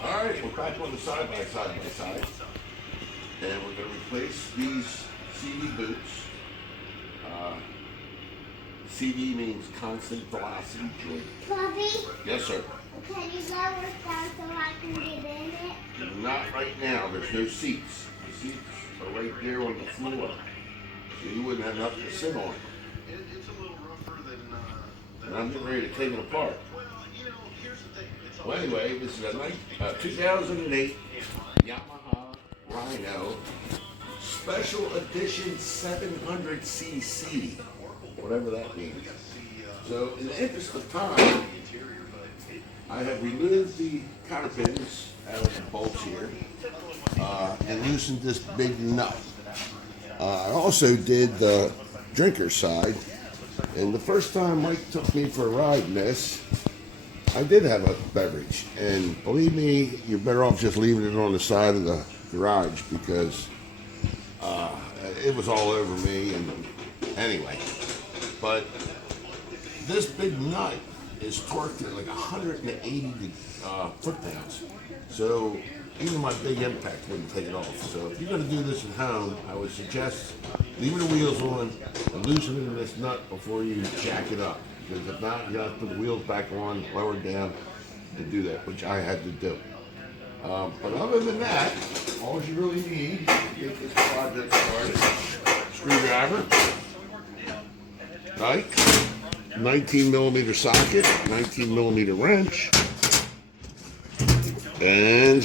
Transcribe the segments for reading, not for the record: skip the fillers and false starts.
Alright, we're back on the side by side. And we're going to replace these CD boots. Uh, CD means constant velocity joint. Bobby, Yes, sir. can you lower it down so I can get in it? Not right now. There's no seats. The seats are right there on the floor. So you wouldn't have nothing to sit on. It's a little rougher than And I'm getting ready to take it apart. Well, anyway, this is a 2008 Yamaha Rhino Special Edition 700cc, whatever that means. So, in the interest of time, I have removed the cotter pins out of the bolts here and loosened this big nut. I also did the drinker side, and the first time Mike took me for a ride in this, I did have a beverage, and believe me, you're better off just leaving it on the side of the garage because it was all over me. And anyway, but this big nut is torqued at like 180 foot-pounds, so even my big impact wouldn't take it off. So if you're going to do this at home, I would suggest leaving the wheels on and loosening this nut before you jack it up. Because if not, you have to put the wheels back on, lower it down, and do that, which I had to do. But other than that, all you really need to get this project started: screwdriver, right, 19 millimeter socket, 19 millimeter wrench, and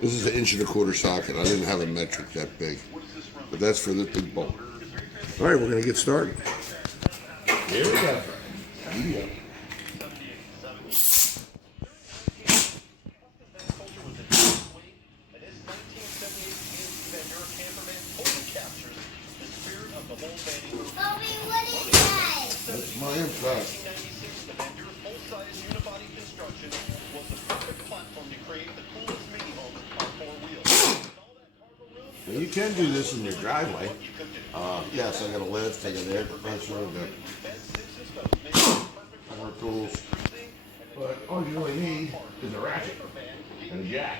this is an 1.25" socket. I didn't have a metric that big, but that's for this big bolt. All right, we're gonna get started. Here we go. Yeah. Bobby, what is that? That's my impact. Now you can do this in your driveway. Yes, I got a lift, I got an air compressor, I got power tools. But all you really need is a ratchet and a jack.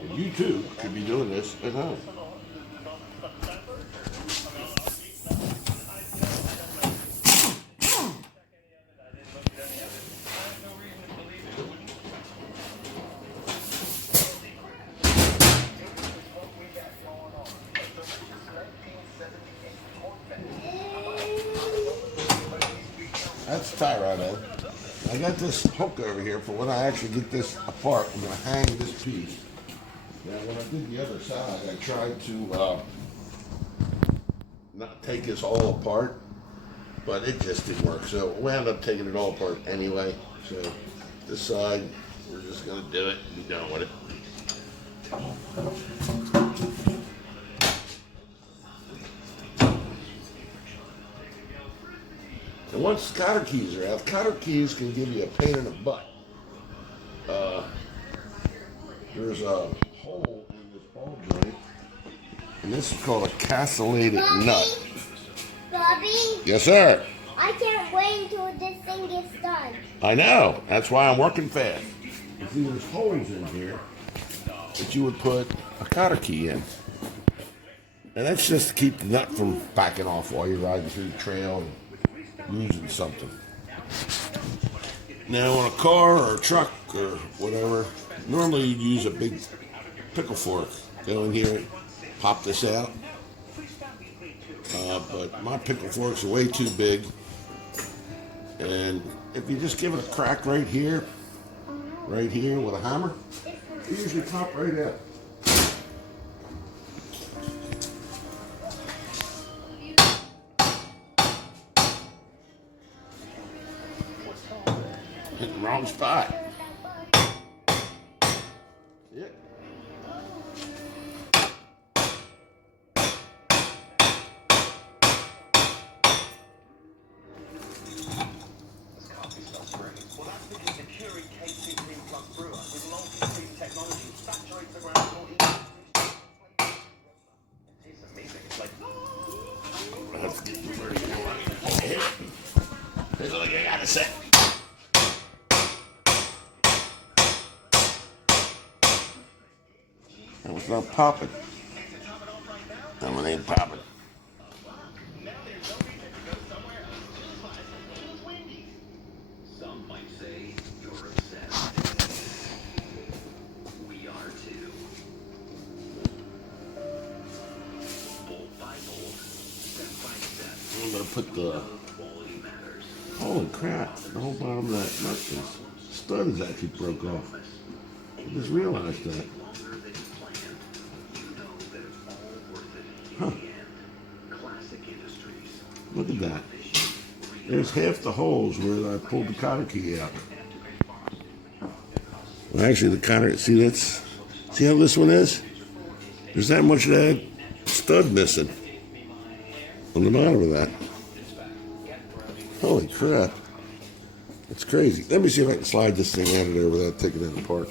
And you too could be doing this at home. That's the tie rod on. I got this hook over here for when I actually get this apart. I'm going to hang this piece. Now, when I did the other side, I tried to not take this all apart, but it just didn't work. So we wound up taking it all apart anyway. So this side, we're just going to do it and be done with it. And once the cotter keys are out, cotter keys can give you a pain in the butt. There's a hole in this ball joint, and this is called a castellated nut. Bobby? Yes, sir. I can't wait until this thing gets done. I know. That's why I'm working fast. You see, there's holes in here that you would put a cotter key in. And that's just to keep the nut from backing off while you're riding through the trail and losing something. Now, on a car or a truck or whatever, normally you'd use a big pickle fork. Go in here, pop this out. But my pickle forks are way too big. And if you just give it a crack right here with a hammer, it usually pop right out. Hit the wrong spot. Yep. Let's get you ready. Here's what I got to say. That was not popping. That one ain't popping. Some might say you're obsessed. We are too. Bolt by bolt, step by step. I'm gonna put the. Quality matters. Holy crap! The whole bottom of that nut is stud is actually broke off. I just realized that. Longer than you planned. You know that it's all worth it in Huh. the end. Classic Industries. Look at that. There's half the holes where I pulled the cotter key out. Well, actually, the cotter. See that's. See how this one is? There's that much of that stud missing on the bottom of that. Holy crap. That's crazy. Let me see if I can slide this thing out of there without taking it apart.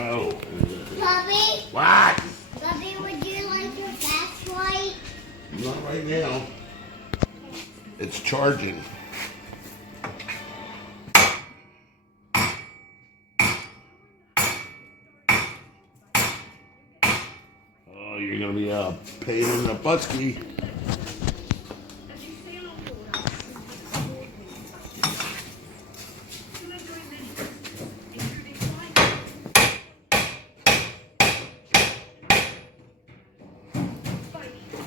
Oh. Bubby, What? Bubby, would you like your flashlight? Not right now. It's charging. Oh, you're gonna be a pain in the butsky.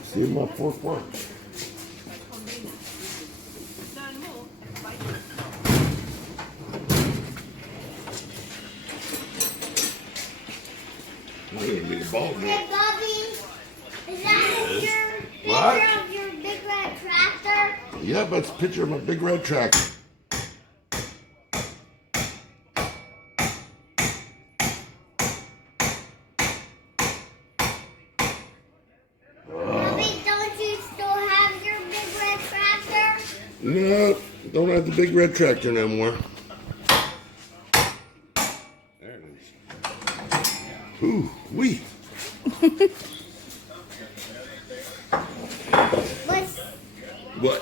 See if my fork works. I'm gonna be a ball Hey, Bubby, is that Yes. your What? picture of your big red tractor? Yep, that's a picture of my big red tractor. Bubby, don't you still have your big red tractor? No, don't have the big red tractor no more. There it is. Ooh, wee. Was, What?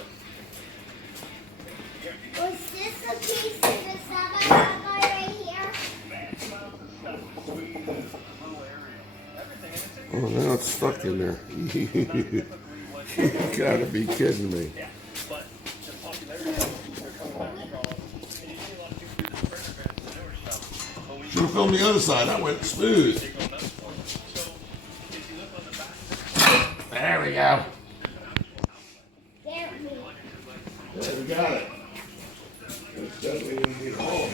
was this a piece of the semi right here? Oh, now it's stuck in there. You gotta be kidding me. Should have filmed the other side. That went smooth. There we go. There we go. There we got it. It's definitely gonna need a ball.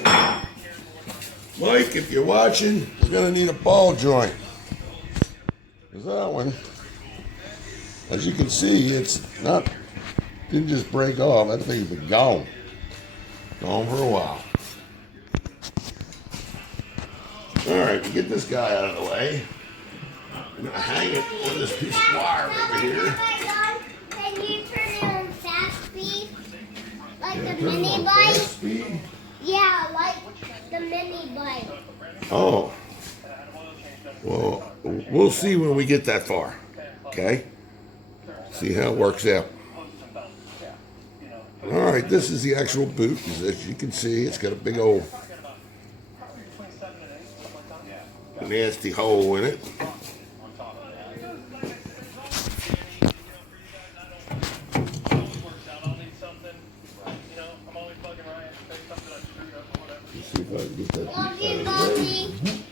Mike, if you're watching, we're gonna need a ball joint. Because that one, as you can see, it's not, didn't just break off. That thing's been gone. Gone for a while. All right, to get this guy out of the way, I'm gonna hang it on this piece of wire over here. Can you turn it on fast speed? Like Yeah, the turn it mini on bike? fast speed. Yeah, like the mini bike. Oh. Well, we'll see when we get that far. Okay? See how it works out. All right, this is the actual boot. As you can see, it's got a big old nasty hole in it. Let's see if I can get that Love piece you, out of the way. Bubby.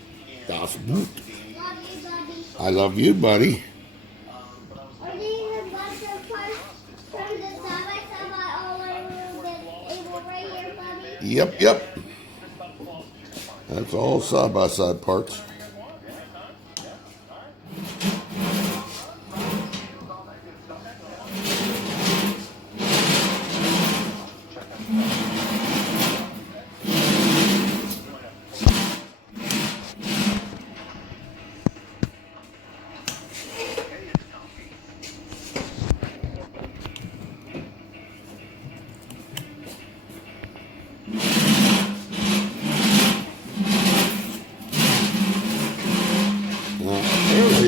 Das Boot. Love you, Bubby. I love you, buddy. Are these a bunch of parts from the semi all over the table right here, Bubby? Yep. That's all side-by-side parts.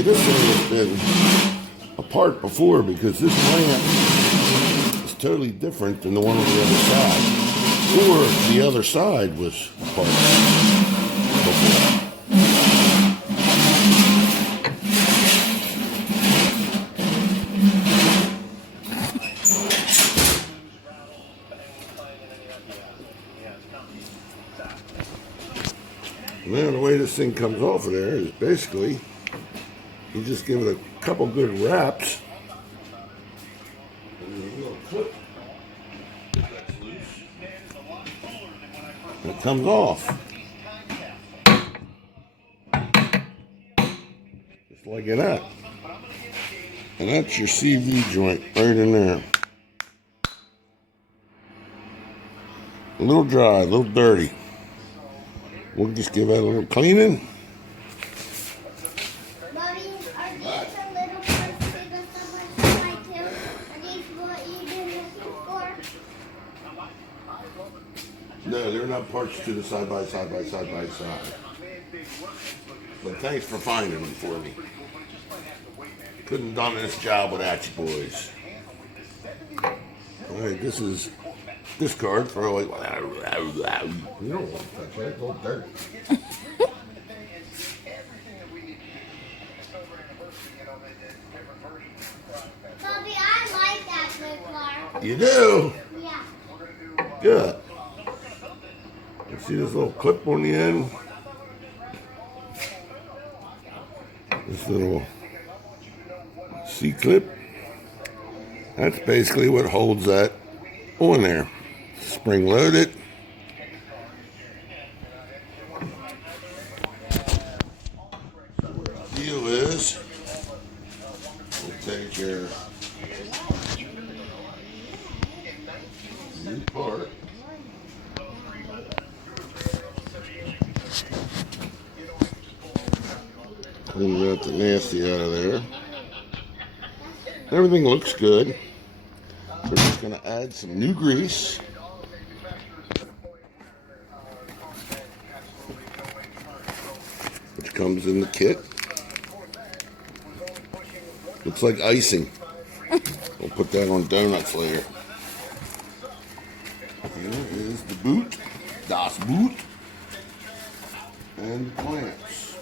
this thing has been apart before because this clamp is totally different than the one on the other side. Or the other side was apart before. Now the way this thing comes off of there is basically you just give it a couple good wraps. And there's a little clip that's loose. And it comes off. Just like that. And that's your CV joint right in there. A little dry, a little dirty. We'll just give that a little cleaning. Mommy, are these the little parts to the semi too? Are these what you've been looking for? No, they're not parts to the side by side. But thanks for finding them for me. Couldn't have done this job without you boys. Alright, this is discard for like, you don't want to touch that, it's all dirty. Bobby, I like that blue car. You do? Yeah. Good. You see this little clip on the end? This little C-clip. That's basically what holds that on there. Spring loaded. The deal is, we'll take your new part. Clean out the nasty out of there. Everything looks good. We're just going to add some new grease. Which comes in the kit. Looks like icing. We'll put that on donuts later. Here is the boot. Das Boot. And the clamps.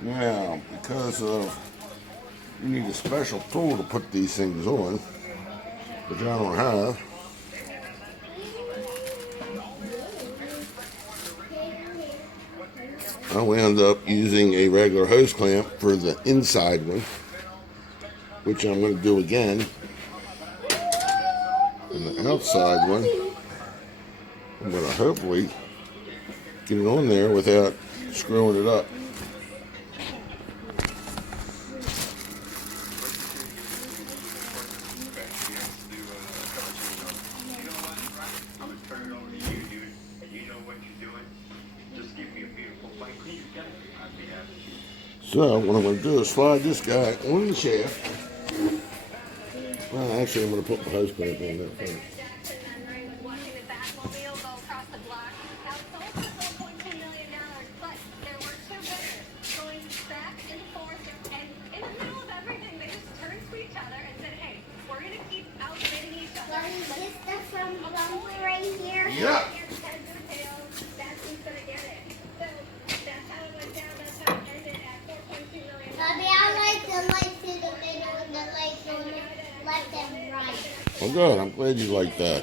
Now, because of you need a special tool to put these things on, which I don't have. I wound up using a regular hose clamp for the inside one, which I'm going to do again. And the outside one, I'm going to hopefully get it on there without screwing it up. So what I'm going to do is slide this guy on the shaft. Well, actually, I'm going to put my hose clamp on that first. Mommy, is this the front bumper right here? Yeah. Bobby, I like the lights in the middle and the lights on the left and right. Well, good. I'm glad you like that.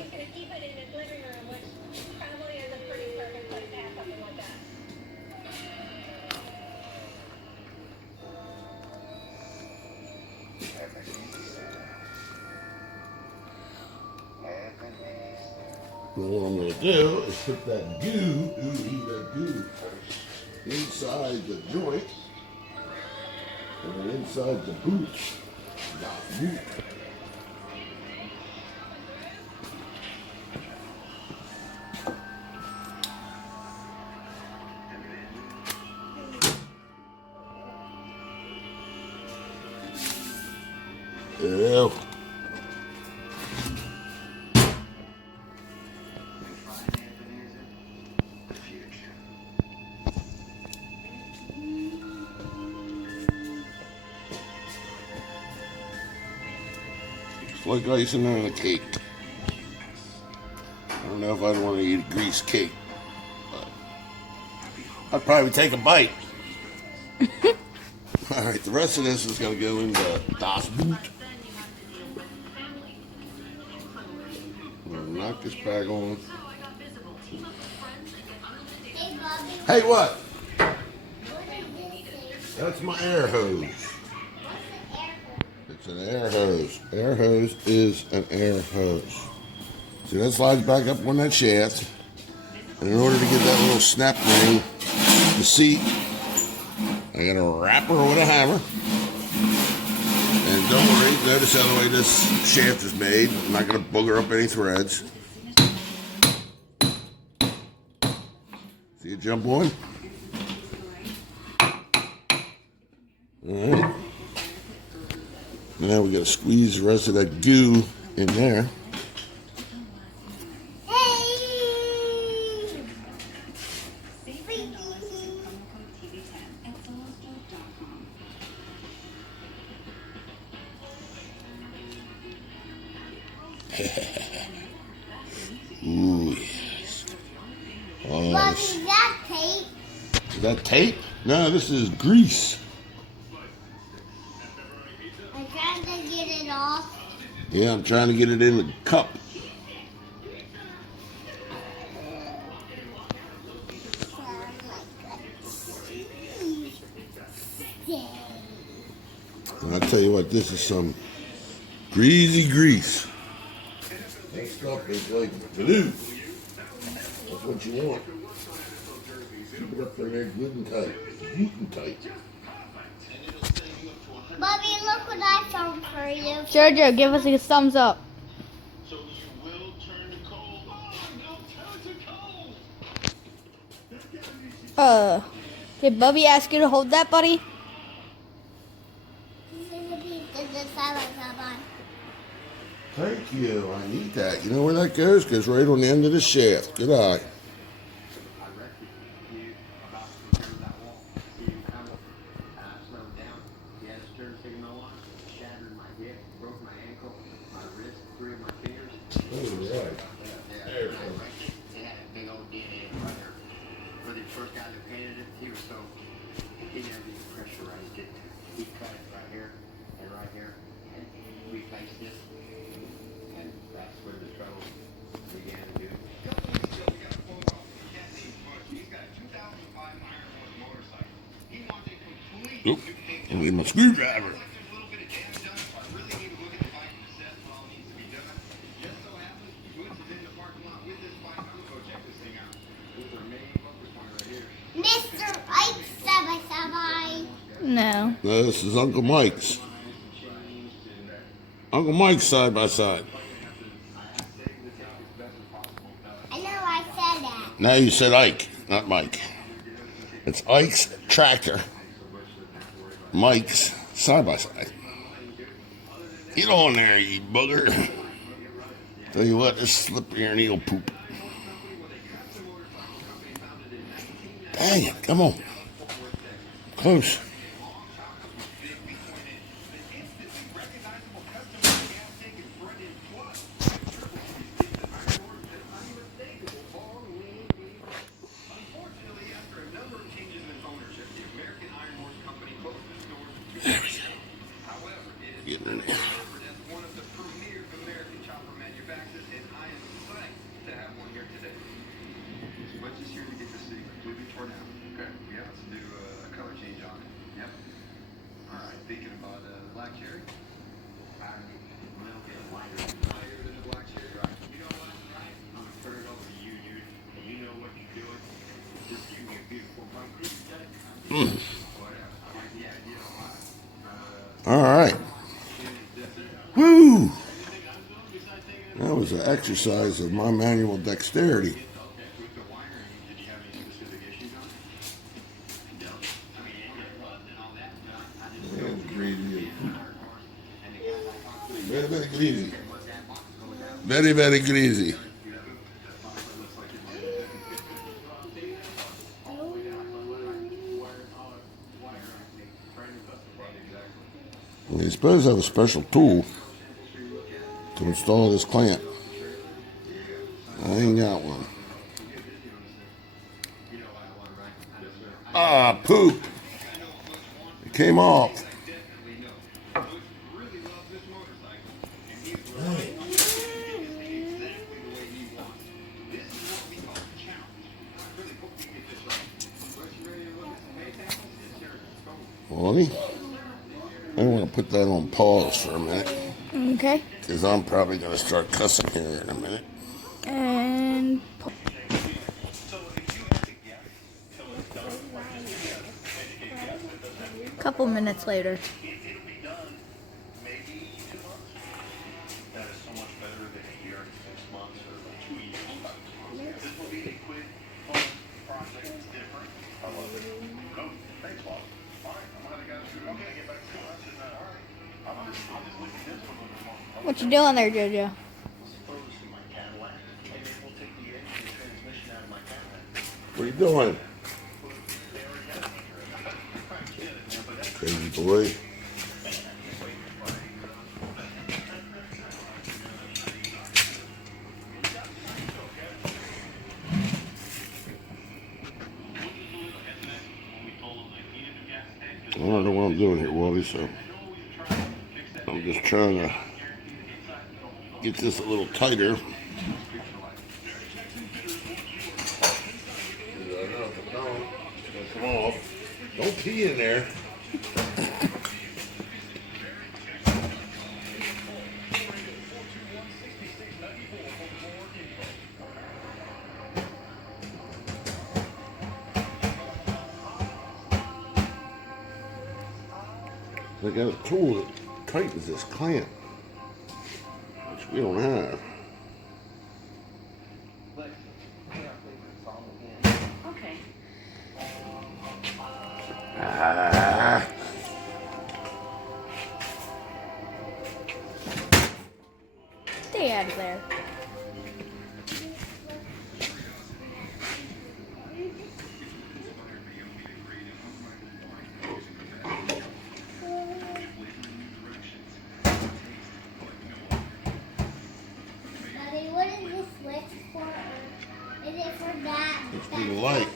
Now what I'm going to do is put that goo inside the joint and then inside the boot. The boot. Ew. like icing on a cake. I don't know if I'd want to eat a grease cake, but I'd probably take a bite. All right, the rest of this is going to go into Das Boot. I'm going to knock this back on. Hey, Bobby. Hey, what? What is this thing? That's my air hose. What's an air hose? It's an air hose. Air hose is an air hose. See, that slides back up on that shaft. And in order to get that little snap ring, the seat, I got to wrap her with a hammer. And don't worry, notice how the way this shaft is made. I'm not going to booger up any threads. See it jump on? Alright. Now we got to squeeze the rest of that goo in there. Hey! Ooh, yes. Oh, Bobby, this- is that tape? is that tape? No, this is grease. I'm trying to get it off. Yeah, I'm trying to get it in the cup. And I tell you what, this is some greasy grease. That stuff is like glue. That's what you want. Keep it up there good and tight. Good and tight. Bobby, look what I found for you. Jojo, give us a thumbs up. So you will turn to cold. Oh, no, turn to cold. Did Bubby ask you to hold that, buddy? Thank you. I need that. You know where that goes? Goes right on the end of the shaft. Good eye. I rescued you about to turn that wall. See you coming. Slowed down. You had a turn signal on. Shattered my hip. Broke my ankle. My wrist. 3 of my fingers. Oh, right. There it goes. It had a big old DNA right there. For the first guy that painted it, he was so, he never even pressurized it. He cut it right here and right here and replaced this. And that's where the trouble began to do. Oop. I need my screwdriver. Mr. Ike Sabai. No. No, this is Uncle Mike's. Uncle Mike's side by side. I know I said that. Now you said Ike, not Mike. It's Ike's tractor. Mike's side by side. Get on there, you bugger. Tell you what, this slip here and he'll poop. Dang it, come on. Close. There we go. Getting in there. One of the premier American chopper manufacturers, and I am psyched to have one here today. So let's just here to get this thing completely torn out. Okay. Yeah, let's do a color change on it. Yep. All right. Thinking about black cherry. A little bit lighter than the black cherry. Right. You know what? Right. I'm gonna turn it over to you, dude. And you know what you're doing. Just give me a beautiful white. Whatever. I like the idea a lot. All right. Woo! That was an exercise of my manual dexterity. Very, very greasy. Very, very greasy. You're supposed to have a special tool. to install this clamp. I ain't got one. Ah, poop. It came off. Wally, I want to put that on pause for a minute. Okay. Because I'm probably going to start cussing here in a minute. And a couple minutes later. What you doing there, JoJo? What are you doing? Crazy boy. I don't know what I'm doing here, Wally, so I'm just trying to get this a little tighter. Come off. Don't pee in there. I got a tool that tightens this clamp, which we don't have. Okay. Ah. Stay out of there. Daddy, what is this switch for? Is it for that? It's for the light.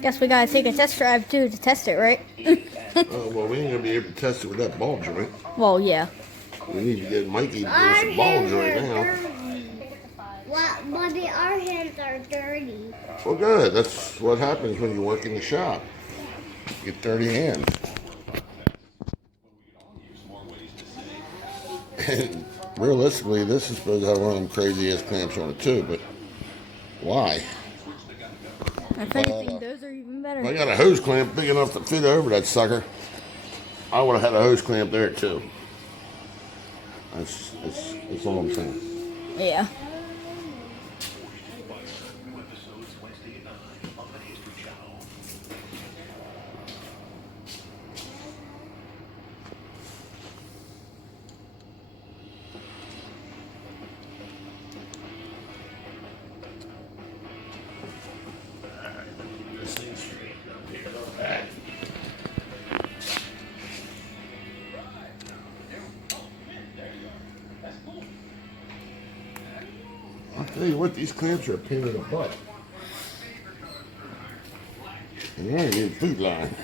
Guess we gotta take a test drive too to test it, right? Well, we ain't gonna be able to test it with that ball joint. Well, yeah. We need to get Mikey to do Our some ball hands joint are now. dirty. What? Mommy, our hands are dirty. Well, good. That's what happens when you work in the shop. You get dirty hands. And realistically, this is supposed to have one of them crazy ass clamps on it too, but why? If anything, those are even better. If I got a hose clamp big enough to fit over that sucker, I would have had a hose clamp there too. That's all I'm saying. Yeah. I'll tell you what, these clamps are a pain in the butt. And they ain't even food line.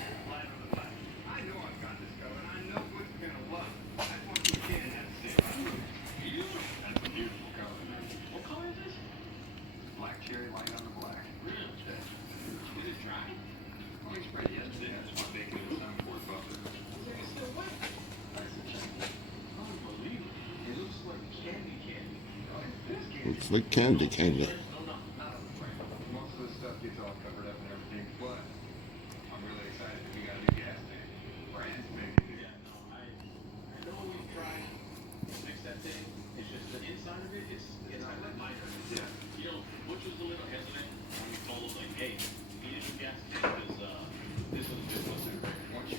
Black cherry light on the black. Is it dry? Oh, it's spread yesterday. I just want to bake it in some pork butter. It looks like candy. It's like candy. Most of the stuff gets all covered up and everything, but I'm really excited that we got a new gas tank. Brand spanking new. Yeah, no, I know we've tried to fix that thing. It's just the inside of it, it's got like lighter. Yeah. You know, Butch was a little hesitant when we told him like, hey, we need a new gas tank because this one's just wasn't great. Once you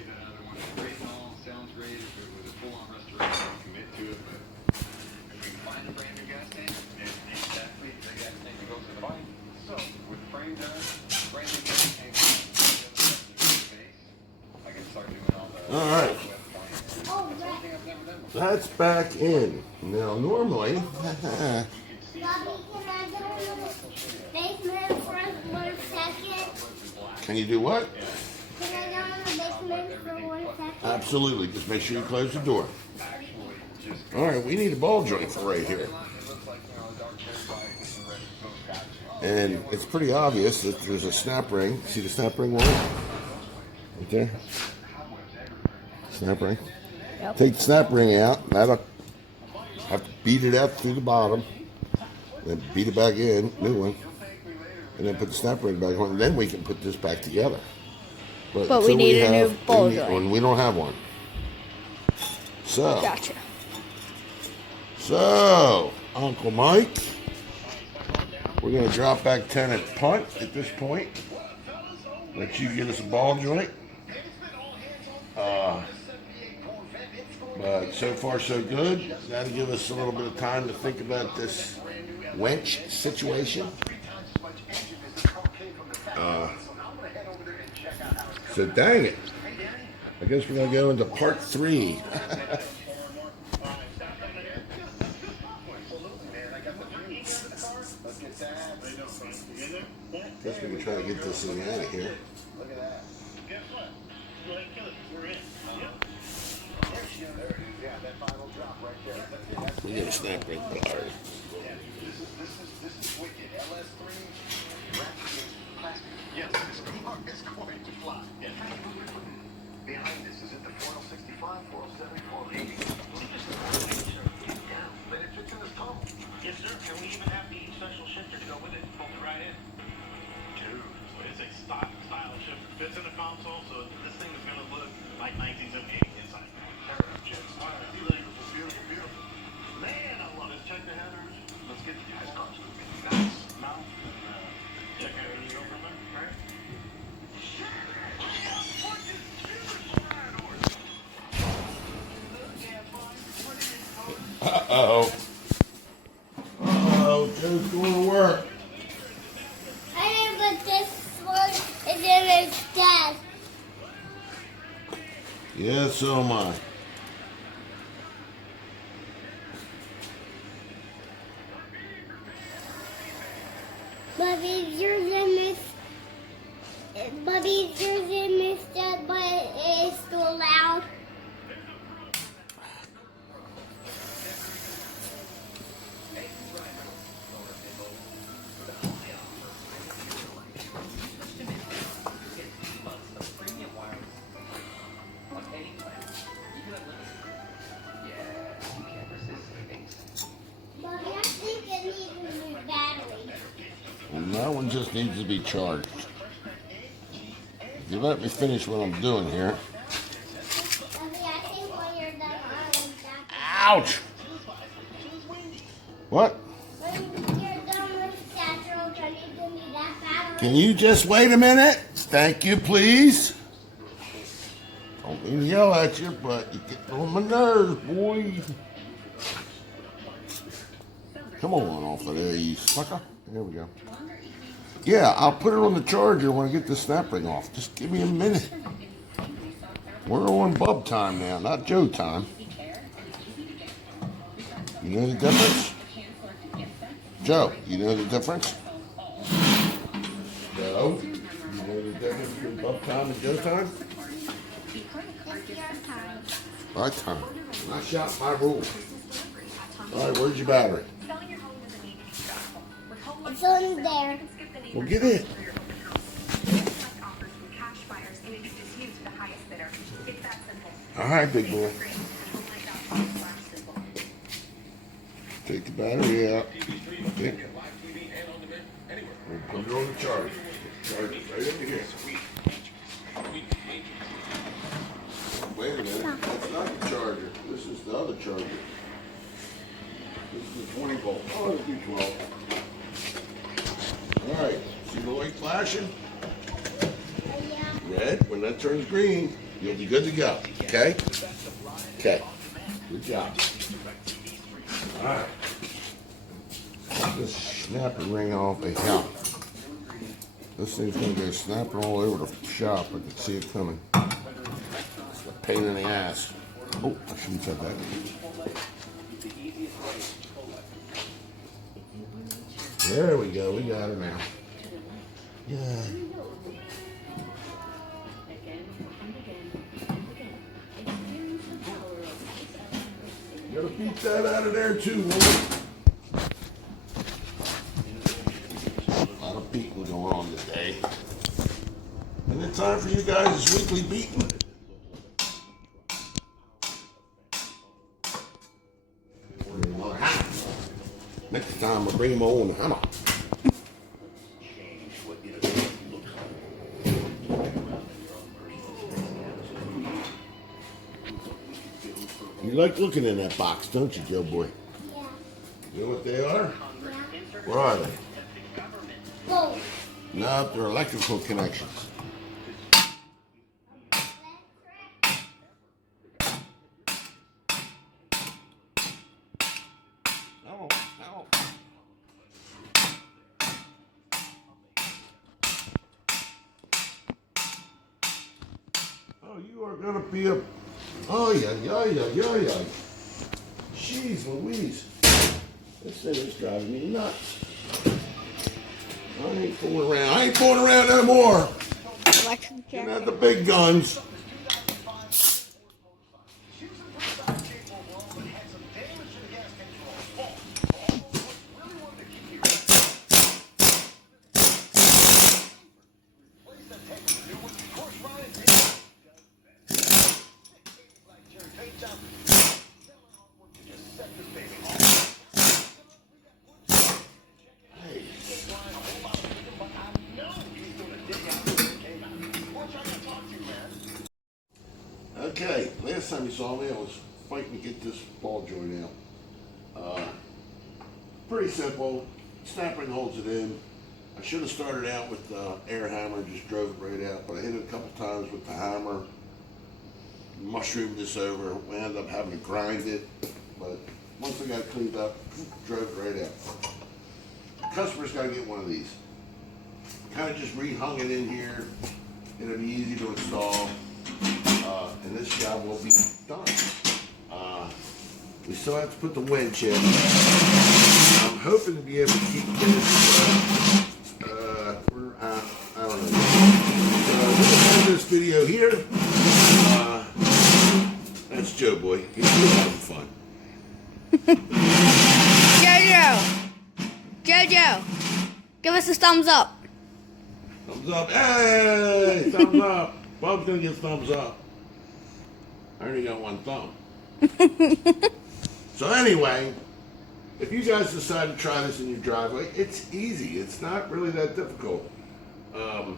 take that other one. Great and all, sounds great. If it was a full-on restoration, I'd commit to it. But if we can find a brand new gas tank, it's exactly the gas tank that goes to the bike. So with the frame done, brand new gas tank, I can start doing all the. All right. Oh, right. That's back in. Now, normally, Bobby, can I go in the basement for 1 second? can you do what? Can I go in the basement for 1 second? Absolutely. Just make sure you close the door. All right, we need a ball joint for right here. And it's pretty obvious that there's a snap ring. See the snap ring one? Right there. Snap ring. Yep. Take the snap ring out. That'll have to beat it out through the bottom. Then beat it back in, new one. And then put the snap ring back on. And then we can put this back together. But until we need a new have- ball we need- joint. And we don't have one. So, Gotcha. Uncle Mike, we're going to drop back 10 at punt at this point. Let you get us a ball joint. But so far so good. Got to give us a little bit of time to think about this wench situation. So dang it. I guess we're going to go into part 3. Guess we can try to get this thing out of here. We get a snap ring bar. This is wicked. LS3 wrapped in plastic. Yes, it's going to fly. Yeah. Behind this, is it the 465, 470, 480? Yeah, but it fits in this tunnel. Yes, sir. And we even have the special shifter to go with it. Fold it right in. Dude, so it's a style shifter. Fits in the console, so this thing is going to look like 1978 inside. Beautiful, beautiful, beautiful. Man, I love it. Check the headers. Let's get the guys' cars moving. Nice. Mount. Check out where you go from there. All right. Uh-oh. Uh-oh, Joe's going to work. I didn't put this one is in its desk. Yeah, so am I. Bobby's yours in this. Bobby's yours in this desk, but it is still loud. Bobby, I think it needs a new battery. And that one just needs to be charged. You let me finish what I'm doing here. Bobby, I think when you're done, I will back. Ouch! What? When you're done with Satchel, can you give me that battery? Can you just wait a minute? Thank you, please. Don't mean to yell at you, but you get on my nerves, boy. Come on off of there, you sucker. There we go. Yeah, I'll put it on the charger when I get the snap ring off. Just give me a minute. We're on bub time now, not Joe time. You know the difference? Joe, you know the difference? Joe, you know the difference between bub time and Joe time? My time. I shot my rule. All right, where's your battery? It's on there. Well, get it. All right, big boy. Take the battery out. Okay. We'll put it on the charger. Charge it right over here. Wait a minute. That's not the charger. This is the other charger. This is the 20 volt. Oh, it'll be 12. All right. See the light flashing? Yeah. Red. When that turns green, You'll be good to go. Okay? Okay. Good job. All right. Get this snapper ring off the shop. This thing's going to go snapping all over the shop. I can see it coming. It's a pain in the ass. Oh, I shouldn't have said that. There we go. We got her now. Yeah. You gotta beat that out of there too, woman. A lot of beating going on today. And it's time for you guys' weekly beating. Next time I bring my own hammer. You like looking in that box, don't you, Joe boy? Yeah. You know what they are? Yeah. What are they? Gold. No, they're electrical connections. No, no. Oh, you are gonna be a. Oh yeah, yeah, yeah, yeah, yeah. Jeez Louise, this thing is driving me nuts. I ain't fooling around. I ain't fooling around no more. Electric Getting chair. out the big guns. Okay, last time you saw me, I was fighting to get this ball joint out. Pretty simple. Snap ring holds it in. I should have started out with the air hammer, just drove it right out, but I hit it a couple times with the hammer, mushroomed this over, wound up having to grind it, but once I got it cleaned up, drove it right out. Customer's got to get one of these. Kind of just rehung it in here. It'll be easy to install. And this job will be done. We still have to put the winch in. I'm hoping to be able to keep this. I don't know. We're gonna end this video here. That's Joe Boy. He's having fun. Jojo, give us a thumbs up. Thumbs up. Hey, thumbs up. Bob's gonna get thumbs up. I already got one thumb. So anyway, if you guys decide to try this in your driveway, it's easy. It's not really that difficult. I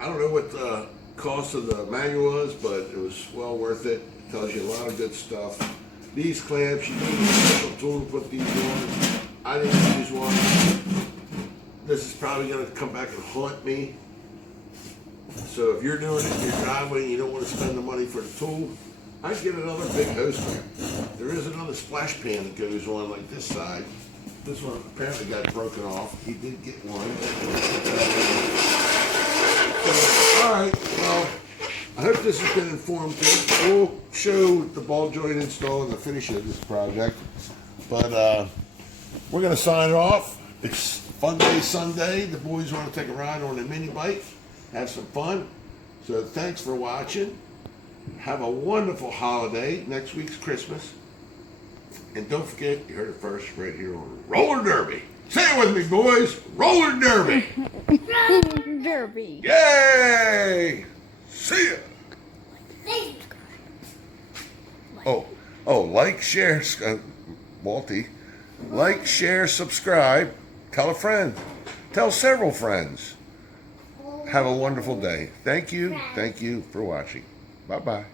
don't know what the cost of the manual was, but it was well worth it. It tells you a lot of good stuff. These clamps, you need a special tool to put these on. I didn't use one. This is probably going to come back and haunt me. So if you're doing it in your driveway and you don't want to spend the money for the tool, I'd get another big hose clamp. There is another splash pan that goes on like this side. This one apparently got broken off. He did get one. So, all right, well, I hope this has been informative. We'll show the ball joint install and the finish of this project. But we're going to sign it off. It's Fun Day Sunday. The boys want to take a ride on a mini bike, have some fun. So thanks for watching. Have a wonderful holiday. Next week's Christmas. And don't forget, you heard it first right here on Roller Derby. Say it with me, boys. Roller Derby. Derby. Yay! See ya. Oh, like, share, Walty. Like, share, subscribe. Tell a friend. Tell several friends. Have a wonderful day. Thank you for watching. Bye-bye.